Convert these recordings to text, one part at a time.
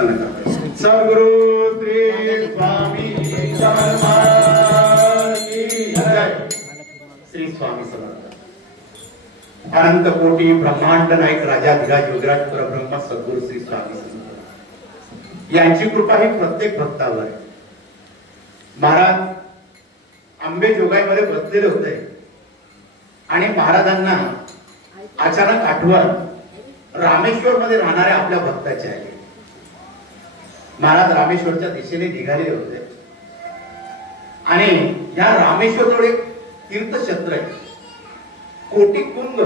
सद्गुरु श्री स्वामी श्री स्वामी समर्थ अनंत कोटी ब्रह्मांड नायक राजाधिराज योगराज परब्रह्म सद्गुरु श्री स्वामी समर्थ यांची कृपा ही प्रत्येक भक्तावर आहे। महाराज आंबे जोगाईमध्ये बसलेले होते आणि महाराजांना अचानक आठवण रामेश्वर मध्ये राहणाऱ्या आपल्या भक्ताची आली। महाराज रामेश्वरच्या दिशेने निघालेले होते आणि या रामेश्वर जवळ एक तीर्थक्षेत्र आहे, कोटिकुंड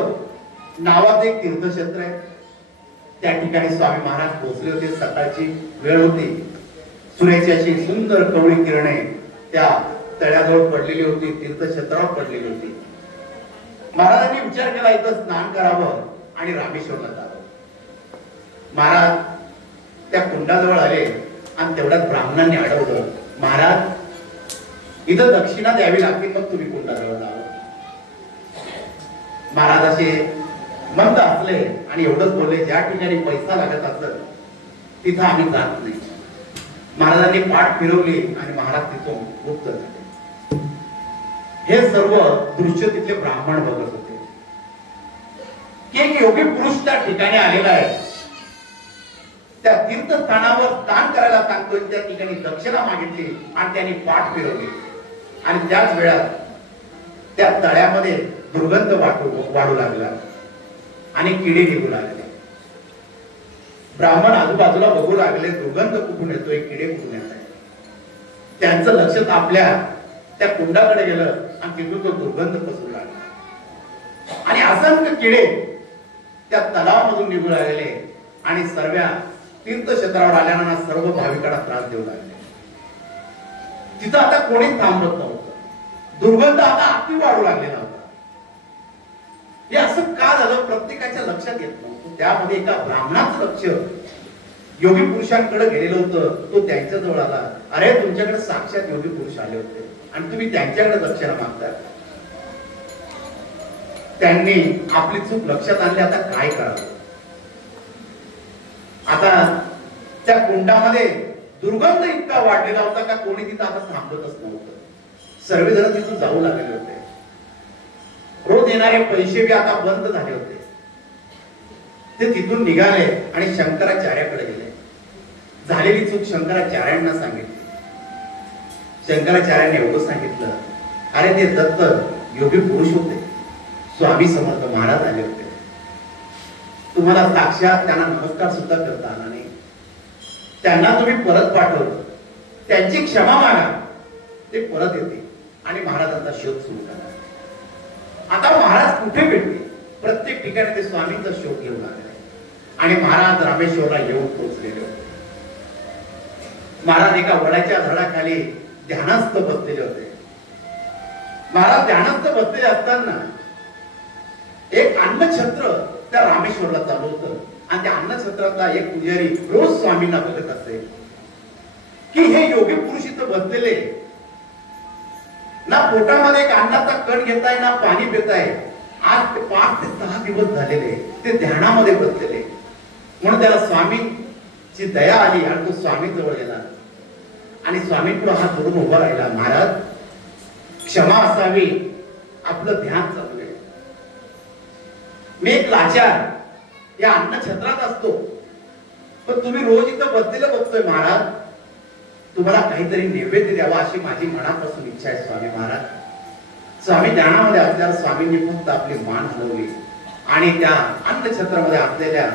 नावाचे एक तीर्थक्षेत्र आहे। त्या ठिकाणी स्वामी महाराज पोहोचले होते। सकाळची वेळ होती, सूर्याची अशी सुंदर कवळी किरणे त्या तळ्याजवळ पडलेली होती, तीर्थक्षेत्रावर पडलेली होती। महाराजांनी विचार केला इथं स्नान करावं आणि रामेश्वरला जावं। महाराज त्या कुंडाजवळ आले आणि तेवढ्यात ब्राह्मणांनी अडवलं, महाराज इथं दक्षिणा द्यावी लागते मग तुम्ही कुंडाजवळ जावं। महाराज असे मंद असले आणि एवढंच बोलले, ज्या ठिकाणी पैसा लागत असत तिथं आम्ही जात नाही। महाराजांनी पाठ फिरवली आणि महाराज तिथून मुक्त झाले। हे सर्व दृश्य तिथले ब्राह्मण बघत होते की एक योगी पुरुष त्या ठिकाणी आलेला आहे, त्या तीर्थस्थानावर स्नान करायला सांगतोय। त्या ठिकाणी दक्षिणा मागितली आणि त्यांनी पाठ फिरवली आणि त्याच वेळात त्या तळ्यामध्ये दुर्गंध वाढू लागला आणि किडे निघू लागले। ब्राह्मण आजूबाजूला बघू लागले, दुर्गंध कुठून येतोय, किडे कुठून येत आहे। त्यांचं लक्ष आपल्या त्या कुंडाकडे गेलं आणि तिथून तो दुर्गंध पसरू लागला आणि असंख्य किडे त्या तलावामधून निघू लागले आणि सर्व तीर्थक्षेत्रावर आल्यानं सर्व भाविकांना त्रास देऊ लागले। तिथं आता कोणीच थांबत नव्हतं, दुर्गंध आता अति वाढू लागलेला होता। हे असं का झालं प्रत्येकाच्या लक्षात येत नव्हतं। त्यामध्ये एका ब्राह्मणाचं लक्ष योगी पुरुषांकडे गेलेलं होतं। तो त्यांच्या जवळ आला, अरे तुमच्याकडे साक्षात योगी पुरुष आले होते आणि तुम्ही त्यांच्याकडे दक्षिणा मागता। त्यांनी आपली चूक लक्षात आणली, आता काय करावं। आता त्या कुंडामध्ये दुर्गंध इतका वाढलेला होता का कोणी तिथं आता थांबतच नव्हतं। सर्वजण तिथून जाऊ लागले होते। रोज येणारे पैसे बी आता बंद झाले होते। ते तिथून निघाले आणि शंकराचार्याकडे गेले। झालेली चूक शंकराचार्यांना सांगितली। शंकराचार्यांनी एवढं सांगितलं, अरे ते दत्त योगी पुरुष होते, स्वामी समर्थ महाराज आले होते, तुम्हाला साक्षात त्यांना नमस्कार सुद्धा करता आला नाही, त्यांना तुम्ही परत पाठवलं, त्यांची क्षमा मागा, ते परत येते आणि महाराजांचा शोध सुरू करा। आता महाराज कुठे भेटले, प्रत्येक ठिकाणी ते स्वामींचा शोध घेऊ लागले आणि महाराज रामेश्वरला येऊन पोहोचलेले होते। महाराज एका वडाच्या झाडाखाली ध्यानस्थ बसलेले होते। महाराज ध्यानस्थ बसलेले असताना एक अन्नछत्र त्या रामेश्वरला चालू होतं आणि त्या अन्नछत्रातला एक पुजारी रोज स्वामींना बघत असे की हे योगी पुरुष इथं बसलेले, ना पोटामध्ये एक अन्नाचा कण घेताय ना पाणी पिताय। आज 5 ते 6 दिवस झालेले ते ध्यानामध्ये बसलेले। म्हणून त्याला स्वामींची दया आली आणि तो स्वामी जवळ गेला आणि स्वामींपुढे हात जोडून उभा राहिला, महाराज क्षमा असावी, आपलं ध्यान चालू आहे। मी एक लाचार या अन्नछत्रात असतो, पण तुम्ही रोज इथं बसलेलं बघतोय महाराज, तुम्हाला काहीतरी नैवेद्य द्यावा अशी माझी मनापासून इच्छा आहे स्वामी महाराज। स्वामी ध्यानामध्ये असल्यावर स्वामींनी फक्त आपली मान हलवली आणि त्या अन्नछत्रामध्ये असलेल्या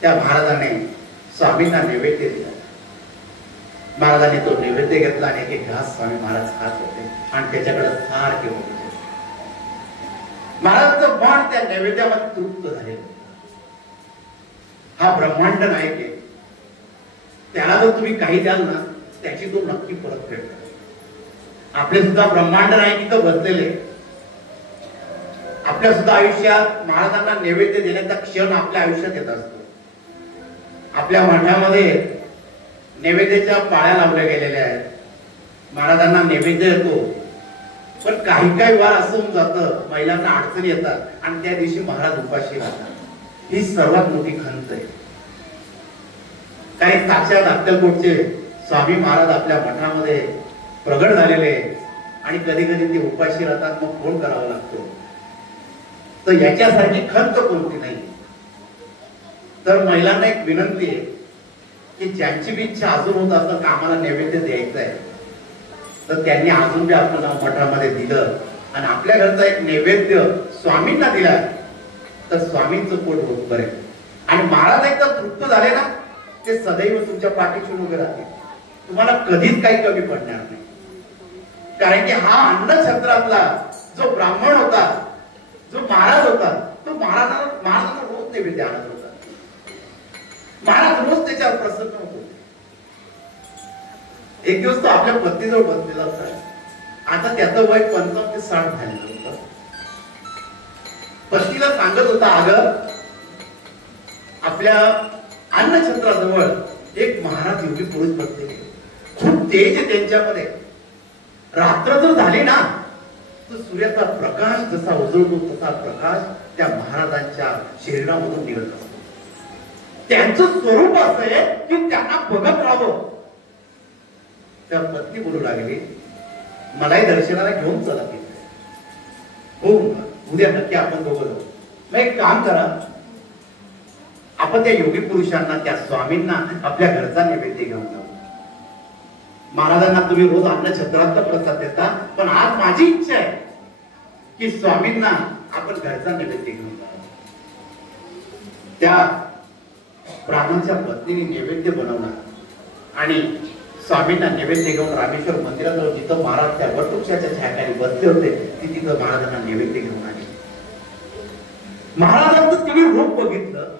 त्या महाराजांनी स्वामींना नैवेद्य दिला। महाराजांनी तो नैवेद्य घेतला आणि एक घास स्वामी महाराज खात होते आणि त्याच्याकडे सारखे बघत होते। महाराजांचं मन त्या नैवेद्यामध्ये तृप्त झाले। हा ब्रह्मांड नायक आहे, त्याला जर तुम्ही काही द्याल ना त्याची तो नक्की परत फेड करेल। आपले सुद्धा ब्रह्मांड नायक इथं बसलेले, आपल्या सुद्धा आयुष्यात महाराजांना नैवेद्य देण्याचा क्षण आपल्या आयुष्यात येत असतो। आपल्या मठामध्ये नैवेद्याच्या पाळ्या लावल्या गेलेल्या आहेत, महाराजांना नैवेद्य येतो, पण काही वार असं होऊन जातं महिलांना अडचणी येतात आणि त्या दिवशी महाराज उपाशी राहतात। ही सर्वात मोठी खंत आहे। काही साक्षात अक्कलकोटचे स्वामी महाराज आपल्या मठामध्ये प्रगट झालेले आणि कधी कधी ते उपाशी राहतात, मग फोन करावा लागतो. तर याच्यासारखी खंत कोणती नाही. तर महिलांना एक विनंती आहे की ज्यांची बी इच्छा अजून होत असं का आम्हाला नैवेद्य द्यायचं आहे, तर त्यांनी अजून बी आपलं नाव मठामध्ये दिलं आणि आपल्या घरचा एक नैवेद्य स्वामींना दिला, तर स्वामींचं पोट होत बरे. आणि महाराज एकदा तृप्त झाले ना, ते सदैव तुमच्या पाठीशी उभे राहतील. तुम्हाला कधीच काही कमी पडणार नाही. कारण की हा अन्नछत्रातला जो ब्राह्मण होता, जो महाराज होता, तो महाराजांना रोज नैवेद्य आणत होता. महाराज रोज त्याच्यावर प्रसन्न होतो. एक दिवस तो आपल्या पत्नीजवळ बसलेला होता. आता त्याचं वय 55 ते 60 झालेलं होतं. पत्नीला सांगत होता, अगं आपल्या अन्नछत्राजवळ एक महाराज योगी पुरुष बसलेले, खूप तेज आहे त्यांच्यामध्ये. रात्र जर झाली ना, तर सूर्याचा प्रकाश जसा उजळतो तसा प्रकाश त्या महाराजांच्या शरीरामधून निघत असतो. त्यांचं स्वरूप असं आहे की त्यांना बघत राहावं. त्या पत्नी बोलू लागली, मलाही दर्शनाला घेऊन चला की. हो, उद्या नक्की आपण दोघं जाऊ. मग एक काम करा, आपण त्या योगी पुरुषांना, त्या स्वामींना आपल्या घरचा नैवेद्य घेऊन जाऊ. महाराजांना तुम्ही रोज अन्नछत्रातला प्रसाद देता, पण आज माझी इच्छा आहे की स्वामींना आपण घरचा नैवेद्य घेऊन जाऊ. त्या ब्राह्मणच्या पत्नीने नैवेद्य बनवणार आणि स्वामींना नैवेद्य घेऊन रामेश्वर मंदिराजवळ जिथं महाराज त्या वटवृक्षाच्या छायाखाली बसले होते, ती तिथं महाराजांना नैवेद्य घेऊन आले. महाराजांचं तिने रूप बघितलं.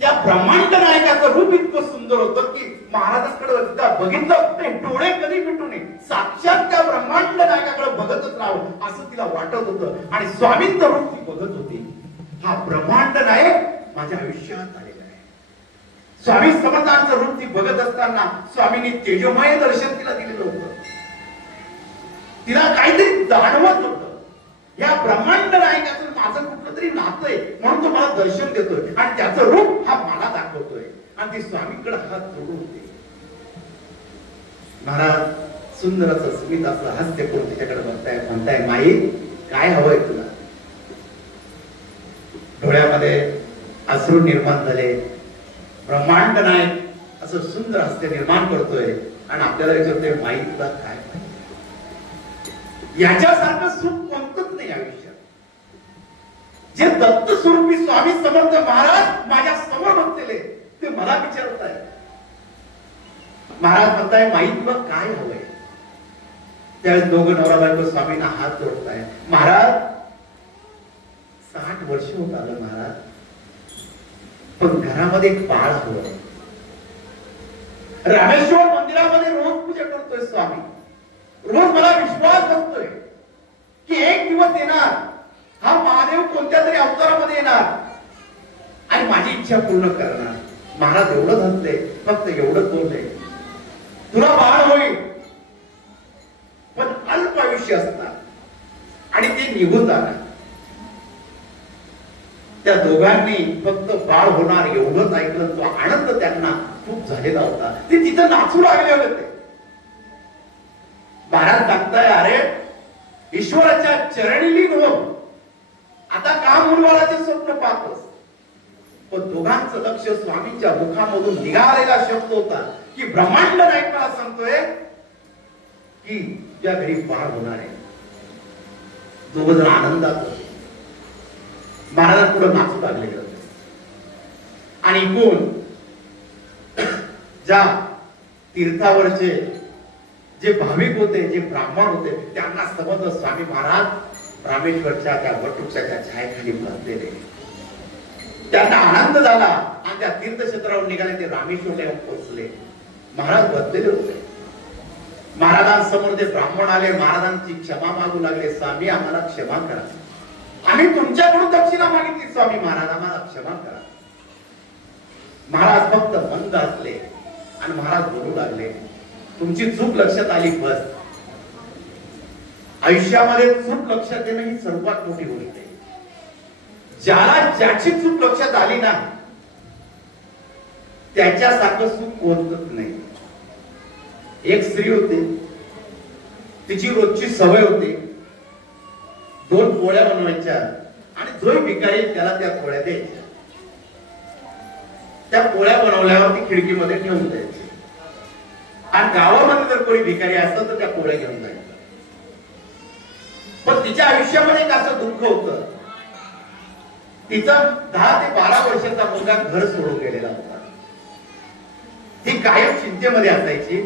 त्या ब्रह्मांड नायकाचं रूप इतकं सुंदर होतं की महाराजांकडे बघितलं ते डोळे कधी मिटू नये, साक्षात त्या ब्रह्मांड नायकाकडे बघतच राहावं असं तिला वाटत होतं. आणि स्वामींचं रूप ती बघत होती. हा ब्रह्मांड नायक माझ्या आयुष्यात आलेला आहे. स्वामी समर्थांचं रूप ती बघत असताना स्वामींनी तेजोमय दर्शन तिला दिलेलं होतं. तिला काहीतरी जाणवत होतं, या ब्रह्मांड नायकाचं माझं कुठलं तरी नातं आहे, म्हणून तो मला दर्शन देतोय आणि त्याचं रूप हा मला दाखवतोय. आणि ती स्वामींकडे हात जोडून होते. महाराज सुंदर असं स्मित असं हास्य करून तिच्याकडे बघताय, म्हणताय, माई काय हवंय तुला? डोळ्यामध्ये अश्रू निर्माण झाले. ब्रह्मांड नायक असं सुंदर हास्य निर्माण करतोय आणि आपल्याला विचारतोय, माई तुला काय पाहिजे? याच्यासारखं सुख कोणतंच नाही आयुष्यात. जे दत्त स्वरूपी स्वामी समर्थ महाराज माझ्या समोर बसलेले ते मला विचारत आहे. महाराज म्हणताय, माई तुला काय हवंय? त्यावेळेस दोघं नवरा बायको स्वामींना हात जोडताय. महाराज 60 वर्ष होत आलं महाराज, पण घरामध्ये एक बाळ हवं. रामेश्वर मंदिरामध्ये रोज पूजा करतोय स्वामी. रोज मला विश्वास बसतोय की एक दिवस येणार, हा महादेव कोणत्या तरी अवतारामध्ये येणार आणि माझी इच्छा पूर्ण करणार. महाराज एवढंच हसले, फक्त एवढंच बोलले, तुला बाळ होईल पण अल्प आयुष्य असणार आणि ते निघून जाणार. त्या दोघांनी फक्त बाळ होणार एवढंच ऐकलं. तो आनंद त्यांना खूप झालेला होता. ते तिथं नाचू लागले होते. महाराज सांगताय, अरे ईश्वराच्या चरणी लीन हो, आता का मुलबाळाचे स्वप्न पाहतोस? पण दोघांचं लक्ष स्वामींच्या मुखामधून निघालेला शब्द होता की ब्रह्मांड नायक मला सांगतोय की तुझ्या घरी बाळ होणार आहे. दोघ जण आनंदात होते. महाराजांपुढे नाचू लागले होते. आणि कोण ज्या तीर्थावरचे जे भाविक होते, जे ब्राह्मण होते, त्यांना समजलं स्वामी महाराज रामेश्वरच्या त्या वटवृक्षाच्या छायेखाली बसलेले. त्यांना आनंद झाला आणि त्या तीर्थक्षेत्रावर निघाले. ते रामेश्वरला येऊन पोहोचले. महाराज बसलेले होते. महाराजांसमोर ते ब्राह्मण आले. महाराजांची क्षमा मागू लागले, स्वामी आम्हाला क्षमा करा, आम्ही तुमच्याकडून दक्षिणा मागितली, स्वामी महाराज आम्हाला क्षमा करा. महाराज फक्त मंद असले आणि महाराज बोलू लागले, तुमची चूक लक्षात आली, बस. आयुष्यामध्ये चूक लक्षात येणं ही सर्वात मोठी गोष्ट आहे. ज्याला ज्याची चूक लक्षात आली ना, त्याच्यासारखं सुख कोणतंच नाही. एक स्त्री होती, तिची रोजची सवय होती 2 पोळ्या बनवायच्या आणि जो भिकारी त्याला त्या पोळ्या द्यायच्या. त्या पोळ्या बनवल्यावर ती खिडकीमध्ये ठेवून द्यायची आणि गावामध्ये जर कोणी भिकारी असतं तर त्या पोळ्या घेऊन जायचं. पण तिच्या आयुष्यामध्ये एक असं दुःख होतं, तिचा 10 ते 12 वर्षाचा मुलगा घर सोडून गेलेला होता. ती कायम चिंतेमध्ये असायची,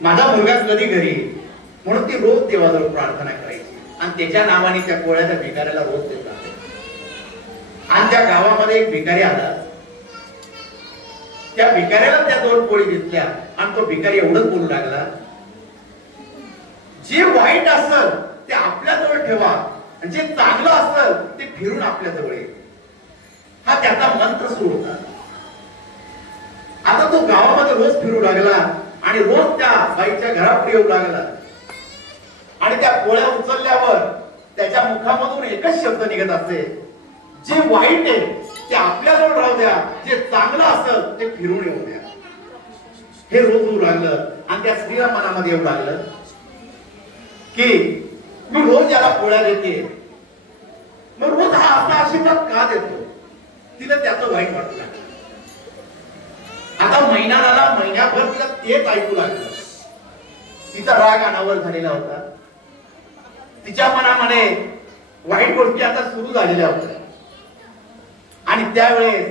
माझा मुलगा कधी घरी येईल, म्हणून ती रोज देवाजवळ प्रार्थना करायची आणि त्याच्या नावाने त्या पोळ्याच्या भिकाऱ्याला रोज देत राहायची. आणि त्या गावामध्ये एक भिकारी आला, त्या भिकाऱ्याला त्या 2 पोळी दिसल्या आणि तो भिकारी एवढंच बोलू लागला, जे वाईट असेल ते आपल्याजवळ ठेवा आणि जे चांगलं असेल ते फिरून आपल्याजवळ येईल. हा त्याचा मंत्र सुरू होता. आता तो गावामध्ये रोज फिरू लागला आणि रोज त्या बाईच्या घरापुढे येऊ लागला आणि त्या पोळ्या उचलल्यावर त्याच्या मुखामधून एकच शब्द निघत असे, जे वाईट आहे ते आपल्याजवळ राहू द्या, जे चांगलं असेल ते फिरून येऊ द्या. हे रोज होऊ लागलं आणि त्या स्त्रीला मनामध्ये येऊ लागलं की मी रोज याला पोळ्या देते, मग रोज हा असा आशीर्वाद का देतो. तिला त्याचं वाईट वाटलं. आता महिना झाला, महिन्याभर तिला तेच ऐकू लागलं. तिचा राग अनावर झालेला होता. तिच्या मनामध्ये वाईट गोष्टी आता सुरू झालेल्या होत्या आणि त्यावेळेस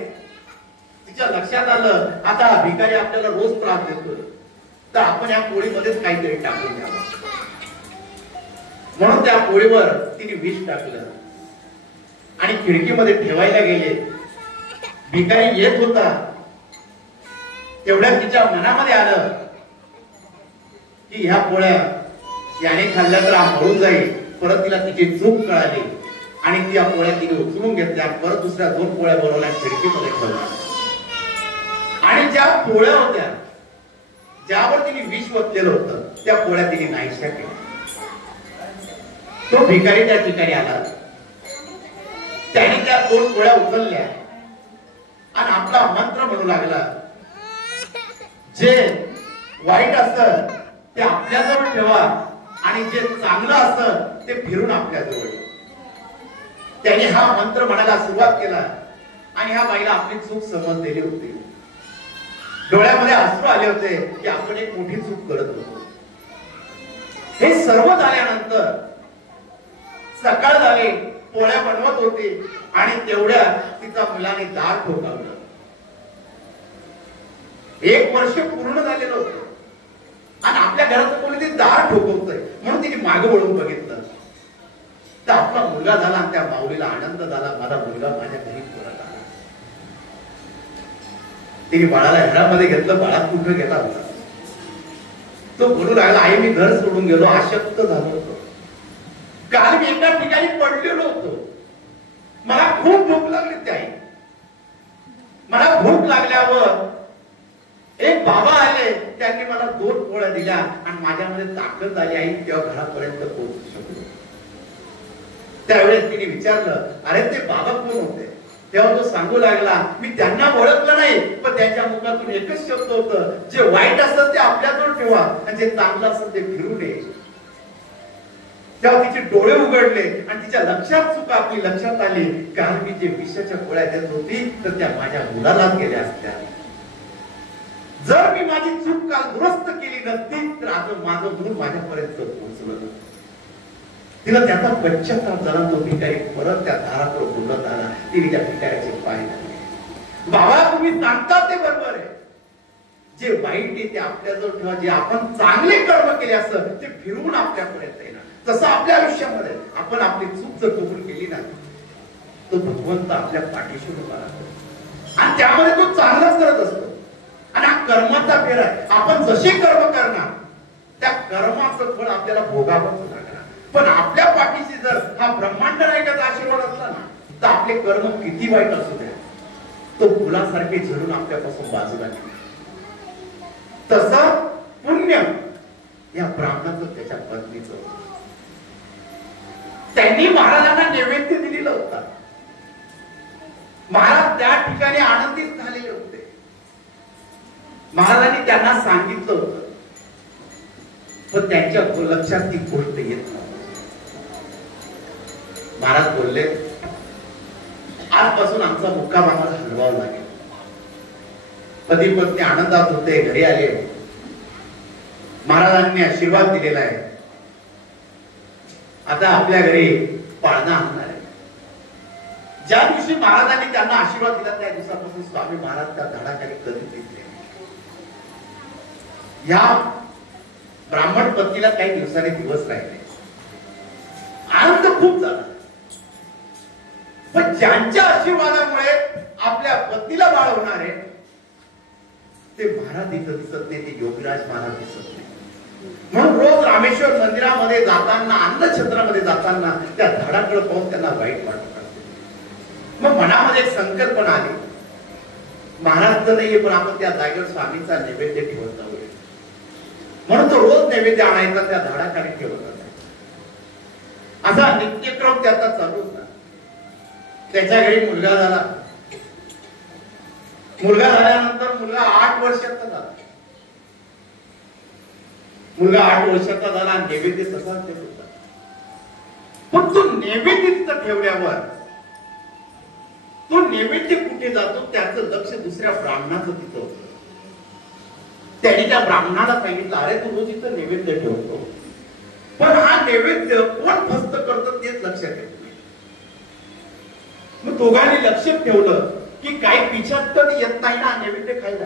तिच्या लक्षात आलं, आता भिकारी आपल्याला रोज त्रास देतोय, तर आपण या पोळीमध्येच काहीतरी टाकून द्यावं. म्हणून त्या पोळीवर तिने विष टाकलं आणि खिडकीमध्ये ठेवायला गेले. भिकारी येत होता तेवढ्या तिच्या मनामध्ये आलं की ह्या पोळ्या याने खाल्ल्या तर मरून जाईल. परत तिला तिची चूक कळाली आणि ती या पोळ्या तिने उचलून घेतल्या, परत दुसऱ्या 2 पोळ्या बनवल्या, खिडकीमध्ये ठेवल्या आणि ज्या पोळ्या होत्या ज्यावर तिने विष ओतलेलं होतं त्या पोळ्या तिने नाहीशा केल्या. तो भिकारी त्या ठिकाणी आला, त्याने त्या 2 पोळ्या उचलल्या आणि आपला मंत्र म्हणू लागला, जे वाईट असतं ते आपल्याजवळ ठेवा आणि जे चांगलं असतं ते फिरून आपल्याजवळ येईल. त्याने हा मंत्र म्हणायला सुरुवात केला आणि ह्या बाईला आपली चूक समजलेली होती. डोळ्यामध्ये अश्रू आले होते की आपण एक मोठी चूक करत होतो. हे सर्व झाल्यानंतर सकाळ झाली, पोळ्या बनवत होती आणि तेवढ्या तिचा मुलाने दार ठोठावलं. 1 वर्ष पूर्ण झालेलं होतं आणि आपल्या घरात कोणी ते दार ठोकवतोय म्हणून तिने मागं वळून बघितलं तर आपला मुलगा झाला आणि त्या माऊलीला आनंद झाला, माझा मुलगा माझ्या घरी परत आला. तिने बाळाला घरामध्ये घेतलं, बाळा कुठं गेला होता. तो बोलू लागला, आई मी घर सोडून गेलो, अशक्त झालो होतो, काल मी एका ठिकाणी पडलेलो होतो, मला खूप भूक लागली. त्या आई मला भूक लागल्यावर एक बाबा आले, त्यांनी मला 2 पोळ्या दिल्या आणि माझ्यामध्ये ताकद आली, आई तेव्हा घरापर्यंत पोहोचू शकलो. त्यावेळेस तिने विचारलं, अरे ते बाबा कोण होते. तेव्हा तो सांगू लागला, मी त्यांना ओळखलं नाही, पण त्यांच्या मुखातून एकच शब्द होतं, जे वाईट असतं ते आपल्याजवळ ठेवा आणि जे चांगलं असतं ते फिरून ये. तेव्हा तिचे डोळे उघडले आणि तिच्या लक्षात चूक आपली लक्षात आली, कारण मी जे विषाच्या पोळ्या देत होती तर त्या माझ्या मुलालाच गेल्या असत्या. जर मी माझी चूक काल दुरुस्त केली नसती तर आज माझं मूल माझ्यापर्यंत पोहोचलं नसतं. तिला त्याचा पश्चाताप झाला. तो भिकारी परत त्या दाराकडे बोलत आला. तिने त्या भिकाऱ्याचे पाय धरले. बाबा तुम्ही सांगता ते बरोबर आहे, जे वाईट आहे ते आपल्याजवळ ठेवा, जे आपण चांगले कर्म केले असतं ते फिरून आपल्यापर्यंत येणार. तसं आपल्या आयुष्यामध्ये आपण आपली चूक जर कबूल केली ना तो भगवंत आपल्या पाठीशी उभा राहतो आणि त्यामध्ये तो चांगलाच करत असतो. आणि हा कर्माचा फेर आहे. आपण जसे कर्म करणार त्या कर्माचं फळ आपल्याला भोगावंच लागणार. पण आपल्या पाठीशी जर हा ब्रह्मांड नायकाचा आशीर्वाद असला ना तर आपले कर्म किती वाईट असू द्या तो फुलासारखे झडून आपल्यापासून बाजूला निघेल. तसं पुण्य या ब्राह्मणाचं त्याच्या पत्नीचं त्यांनी महाराजांना नैवेद्य दिलेलं होतं. महाराज त्या ठिकाणी आनंदित झालेले होते. महाराजांनी त्यांना सांगितलं होतं, पण त्यांच्या लक्षात ती गोष्ट येत नव्हती. महाराज बोलले, आजपासून आमचा मुक्काम आम्हाला हलवावा लागेल. पती पत्नी आनंदात होते, घरी आले. महाराजांनी आशीर्वाद दिलेला आहे, आता आपल्या घरी पाळणा आणणार आहे. ज्या दिवशी महाराजांनी त्यांना आशीर्वाद दिला त्या दिवसापासून स्वामी महाराज त्या झाडाखाली कधीच दिसले. या ब्राह्मण पत्नीला काही दिवसांनी दिवस राहिले, आनंद खूप झाला. पण ज्यांच्या आशीर्वादामुळे आपल्या पत्नीला बाळ होणार आहे ते महाराज इथं दिसत नाही, ते योगीराज महाराज दिसत नाही. म्हणून रोज रामेश्वर मंदिरामध्ये जाताना, अन्नछत्रामध्ये जाताना त्या झाडाकडे पाहून त्यांना वाईट वाटत असते. मग मनामध्ये एक संकल्पना आली, महाराज तर नाहीये पण आपण त्या जागेवर स्वामींचा नैवेद्य ठेवत जाऊया. म्हणून तो रोज नैवेद्य आणायचा त्या झाडाखाली ठेवत असायचा. असा नित्यक्रम त्याचा चालू होता. त्याच्या घरी मुलगा झाला. मुलगा झाल्यानंतर मुलगा 8 वर्षाचा झाला. मुलगा 8 वर्षाचा झाला. नैवेद्य तसाच ठेवत होता. पण तो नैवेद्य तिथं ठेवल्यावर तो नैवेद्य कुठे जातो त्याचं लक्ष दुसऱ्या ब्राह्मणाचं तिथं होतं. त्याने त्या ब्राह्मणाला सांगितलं, अरे तू रोज इथं नैवेद्य ठेवतो, पण हा नैवेद्य कोण फस्त करतो तेच लक्षात येत नाही. मग दोघांनी लक्ष ठेवलं की काही पिछात तर येत नाही ना नैवेद्य खायला,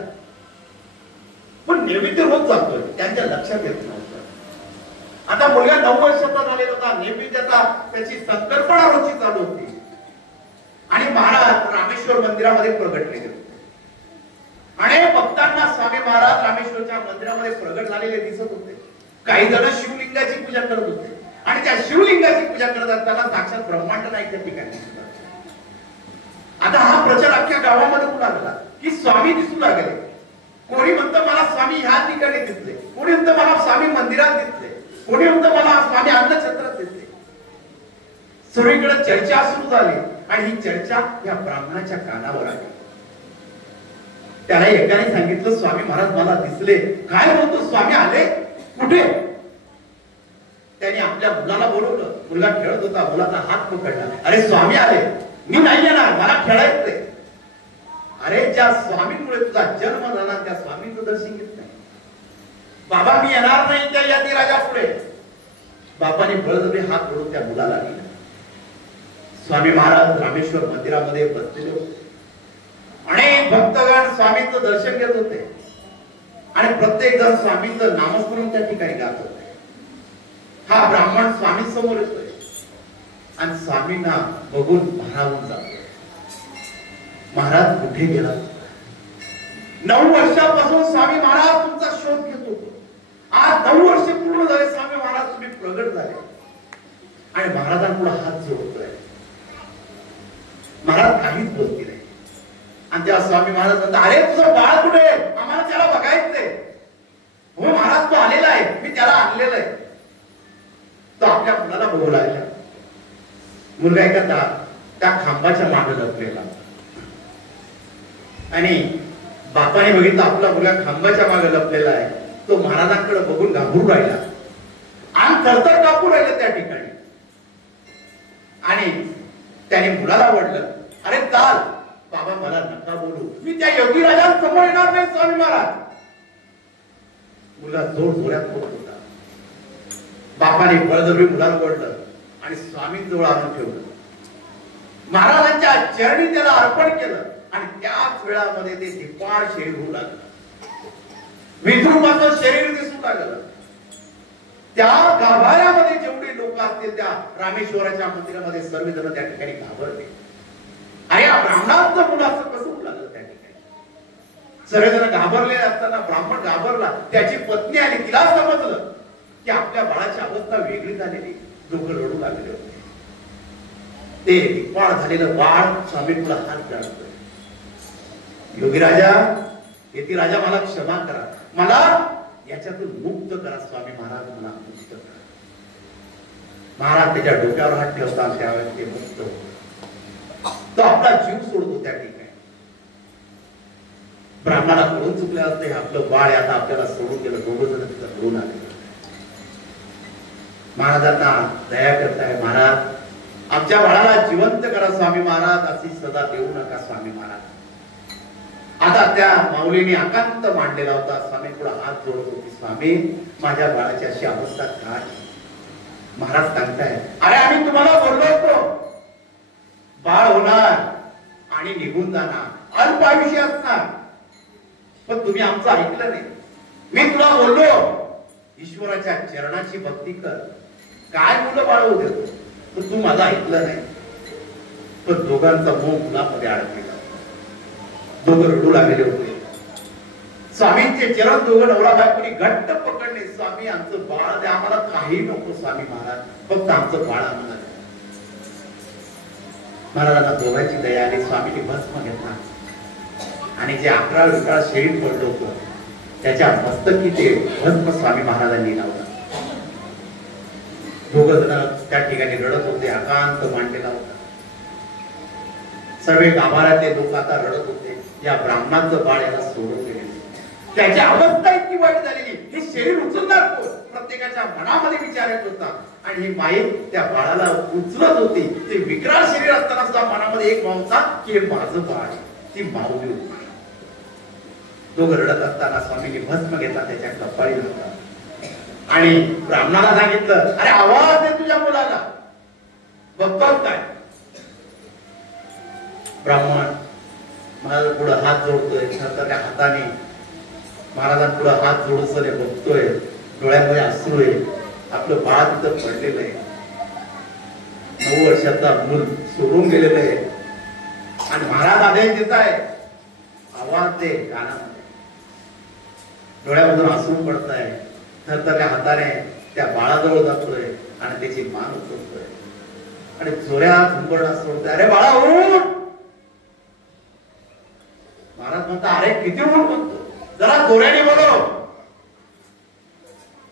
पण नैवेद्य रोज जातोय, त्यांच्या लक्षात येत नव्हतं. आता मुलगा 9 वर्षाचा झालेला होता. नैवेद्याचा त्याची संकल्पना रोजची चालू होती. आणि महाराज रामेश्वर मंदिरामध्ये प्रगटले गेले. अनेक भक्तांना स्वामी महाराज रामेश्वरच्या मंदिरामध्ये प्रगट झालेले दिसत होते. काही जण शिवलिंगाची पूजा करत होते आणि त्या शिवलिंगाची पूजा करत असताना साक्षात ब्रह्मांड नाही त्या ठिकाणी. आता हा प्रचार अख्ख्या गावामध्ये होऊ लागला की स्वामी दिसू लागले. कोणी म्हणतं मला स्वामी ह्या ठिकाणी दिसले, कोणी म्हणतं मला स्वामी मंदिरात दिसले, कोणी म्हणतं मला स्वामी अन्नछत्रात दिसले. सगळीकडे चर्चा सुरू झाली आणि ही चर्चा या ब्राह्मणाच्या कानावर आली. त्याला एकाने सांगितलं, स्वामी महाराज मला दिसले. काय म्हणतो, स्वामी आले कुठे? त्याने आपल्या मुलाला बोलवलं. मुलगा खेळत होता, मुलाचा हात पकडला. अरे स्वामी आले, मी नाही येणार, मला खेळायचंय. अरे ज्या स्वामींमुळे तुझा जन्म झाला त्या स्वामींचं दर्शन घेत नाही. बाबा मी येणार नाही त्या यादी राजा पुढे. बापाने बळजबरी हात जोडून त्या मुलाला दिला. स्वामी महाराज रामेश्वर मंदिरामध्ये बसलेले होते. अनेक भक्तगण स्वामींचं दर्शन घेत होते आणि प्रत्येक जण स्वामींचं नामस्मरण त्या ठिकाणी गात होते. हा ब्राह्मण स्वामी समोर येतोय आणि स्वामींना बघून भारावून जातोय. महाराज कुठे गेला? 9 वर्षापासून स्वामी महाराज तुमचा शोध घेत होतो. आज 9 वर्ष पूर्ण झाले, स्वामी महाराज तुम्ही प्रगट झाले आणि महाराजांपुढे हात जोडतोय. महाराज काहीच बोलती नाही. आणि तेव्हा स्वामी महाराज म्हणतात, अरे तुझं बाळ कुठे? आम्हाला त्याला बघायचंय. हो महाराज तो आलेला आहे, मी त्याला आणलेलं आहे. तो आपल्या मुलाला बघू लागला. मुलगा एका त्या खांबाच्या मागे लपलेला आणि बापाने बघितलं आपला मुलगा खांबाच्या मागे लपलेला आहे. तो महाराजांकडे बघून घाबरून राहिला आणि थरथर कापू राहिला त्या ठिकाणी. आणि त्याने मुलाला ओढलं, अरे चाल बाबा, मला नका बोलू, मी त्या योगी राजांसमोर येणार नाही स्वामी महाराज. मुलगा जोर जोरात बोलत होता. बापाने बळजबरी मुलाला ओढलं आणि स्वामींजवळ आणून ठेवलं. महाराजांच्या चरणी त्याला अर्पण केलं आणि त्याच वेळामध्ये ते दिपाळ शरीर होऊ लागलं. विद्रुपाचं शरीर दिसू लागलं. त्या गाभाऱ्यामध्ये जेवढे लोक असतील त्या रामेश्वराच्या मंदिरामध्ये सर्वजण त्या ठिकाणी घाबरले. अरे या ब्राह्मणाचं मुलं असं कसं होऊ लागलं त्या ठिकाणी? सर्वजण घाबरले असताना ब्राह्मण घाबरला. त्याची पत्नी आली, तिला समजलं की आपल्या बाळाची अवस्था वेगळी झालेली. दोघं रडू लागले होते. ते दिपाळ झालेलं बाळ स्वामींना हात जोडतोय. योगीराजा, यतीराजा, मला क्षमा करा, मला याच्यातून मुक्त करा स्वामी महाराज, मला मुक्त करा. महाराज त्याच्या डोक्यावर हात ठेवतात, त्यावेळेस ते मुक्त होतो. तो आपला जीव सोडतो त्या ठिकाणी. ब्राह्मणाला कळून चुकलं असतं हे आपलं बाळ आता आपल्याला सोडून गेलं. दोघं जण तिथं रडून आले. महाराजांना दया करताय, महाराज आमच्या बाळाला जिवंत करा स्वामी महाराज, अशी सदा देऊ नका स्वामी महाराज. आता त्या माऊलीने एकांत मांडलेला होता. स्वामी पुढे हात जोडत होती, स्वामी माझ्या बाळाची अशी अवस्था काय? महाराज सांगताय, अरे आम्ही तुम्हाला बोललो होतो बाळ होणार आणि निघून जाणार, अल्प आयुष्य असणार, पण तुम्ही आमचं ऐकलं नाही. मी तुला बोललो ईश्वराच्या चरणाची भक्ती कर, काय मुलं बाळ होऊ देतो, पण तू माझं ऐकलं नाही. पण दोघांचा मोह मुलामध्ये अडकलेला, दोघं रडू लागले होते. स्वामींचे चरण दोघं नवरा बायकोनी घट्ट पकडले. स्वामी आमचं बाळ द्या, आम्हाला काही नको स्वामी महाराज, फक्त आमचं बाळ आम्हाला द्या. महाराजांना दोघांची दया आली. स्वामींनी भस्म घेतला आणि जे 11 विकाळ शेळीत पडलं होतं त्याच्या मस्तकी ते भस्म स्वामी महाराजांनी लावलं. दोघं जण त्या ठिकाणी रडत होते, एकांत मांडलेला होता. सर्व गाभाऱ्यातले लोक आता रडत होते, या ब्राह्मणाचं बाळ याला सोडून गेले. त्याची अवस्था इतकी वाईट झालेली, हे शरीर उचलणार कोण? प्रत्येकाच्या मनामध्ये विचार येत होता. आणि ही माई त्या बाळाला उचलत होती. ते विकराळ शरीर असताना सुद्धा मनामध्ये एक भाव होता की हे माझं बाळ आहे, ती माऊली होती. दोघं रडत असताना स्वामींनी भस्म घेतला, त्याच्या कपाळी होता आणि ब्राह्मणाला सांगितलं, अरे आवाज दे तुझ्या मुलाला, बघतोस काय? ब्राह्मण महाराज पुढे हात जोडतोय, त्या हाताने महाराजांपुढे हात जोडतोय, बघतोय, डोळ्यामध्ये अश्रू आहे. आपलं बाळ तिथं पडलेलं आहे, 9 वर्षाचा मूल सोडून गेलेलं आहे आणि महाराज आदेश देत आहे, आवाज दे कानामध्ये. डोळ्यामधून अश्रू पडत आहे. थरथरल्या हाताने त्या बाळाजवळ जातोय आणि त्याची मान उचलतोय आणि जोऱ्यात हुंबरडा सोडतोय, अरे बाळा उठ. महाराज म्हणता, अरे किती उठ म्हणतो, जरा जोऱ्याने बोलो.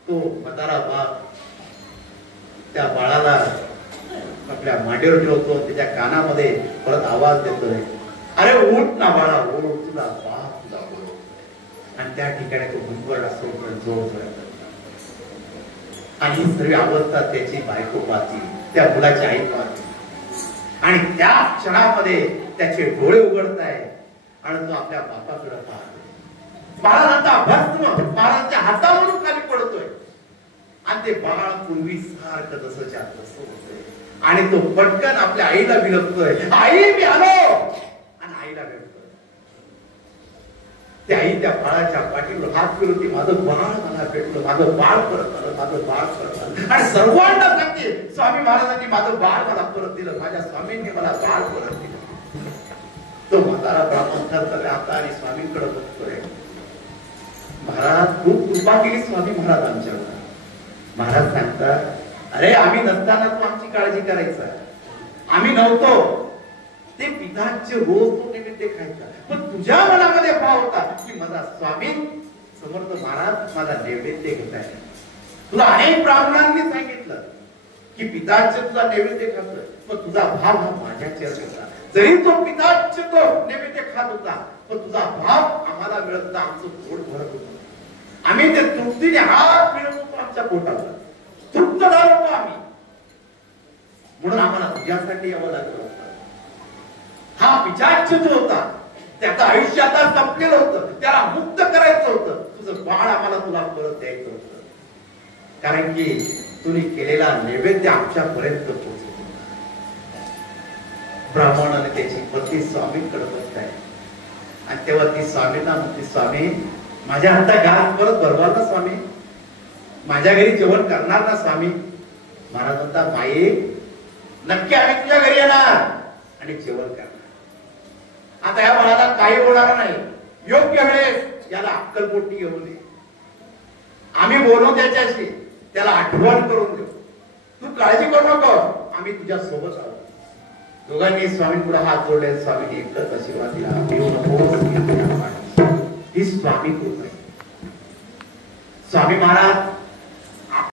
तो म्हातारा बाप त्या बाळाला आपल्या मांडीवर ठेवतो, त्याच्या कानामध्ये परत आवाज देतोय, अरे उठ ना बाळा उठ, तुला बाप तुला बोलो. आणि त्या ठिकाणी तो हुंबरडा सोडतोय जोर. आणि ही सर्व अवस्था त्याची बायको पाहती, त्या मुलाची आई पाहती आणि त्या क्षणामध्ये त्याचे डोळे उघडत आहे आणि तो आपल्या बापाकडे पाहतो. बाळाचा भस्म बाळाच्या हातावरून खाली पडतोय आणि ते बाळ पूर्वी सारखं जसंच्या तसं होतोय आणि तो पटकन आपल्या आईला विलपतोय, आई मी आलो, आणि आईला विलपतोय. त्या आई त्या बाळाच्या पाठीवर हात फिरवते, माझं बाळ मला भेटलं, माझं बाळ परत आलं, माझं बाळ परत आलं. आणि सर्वांना सांगते, स्वामी महाराजांनी माझं बाळ मला परत दिलं, माझ्या स्वामींनी मला बाळ परत दिलं. तो म्हातारा ब्राह्मण थरथरल्या हाताने स्वामींकडे बघतोय. महाराज खूप कृपा केली स्वामी महाराज आमच्यावर. महाराज सांगतात, अरे आम्ही नसताना तू आमची काळजी करायचा, आम्ही नव्हतो. ते पिताचे रोज तो नैवेद्य खायचा, पण तुझ्या मनामध्ये भाव होता की माझा स्वामी समर्थ महाराज माझा नैवेद्य घेताय. तुला अनेक ब्राह्मणांनी सांगितलं की पिताचे तुझा नैवेद्य खातोय, पण तुझा भाव हा माझ्या चरणी होता. जरी तो पिताचे तो नैवेद्य खात होता, पण तुझा भाव आम्हाला मिळत होता, आमचं पोट भरत होतं. आम्ही ते तृप्तीने हात मिळत होतो आमच्या पोटावर, तृप्त झालो होतो आम्ही. म्हणून आम्हाला तुझ्यासाठी यावं लागलं होतं. हा पिशाच जो होता त्याचं आयुष्य आता संपलेलं होतं, त्याला मुक्त करायचं होतं. तुझं बाळ आम्हाला तुला परत द्यायचं होतं, कारण की तुम्ही केलेला नैवेद्य आमच्यापर्यंत पोहोचतो. ब्राह्मण आणि त्याची पती स्वामींकडे बसत आहे आणि तेव्हा ती स्वामींना म्हणते, स्वामी माझ्या हातात घास परत भरवाल ना स्वामी, माझ्या घरी जेवण करणार ना स्वामी. महाराज म्हणता, माई नक्की आम्ही तुझ्या घरी येणार आणि जेवण करणार. आता या बाळाला काही होणार नाही, योग्य वेळेस याला अक्कलपोटी घेऊन ये, आम्ही बोलू त्याच्याशी, त्याला आठवण करून देऊ, तू काळजी करू नको, आम्ही तुझ्या सोबत आहोत. दोघांनी स्वामी पुढे हात जोडले. स्वामींनी एकच आशीर्वाद दिला, ही स्वामी कृपा. स्वामी महाराज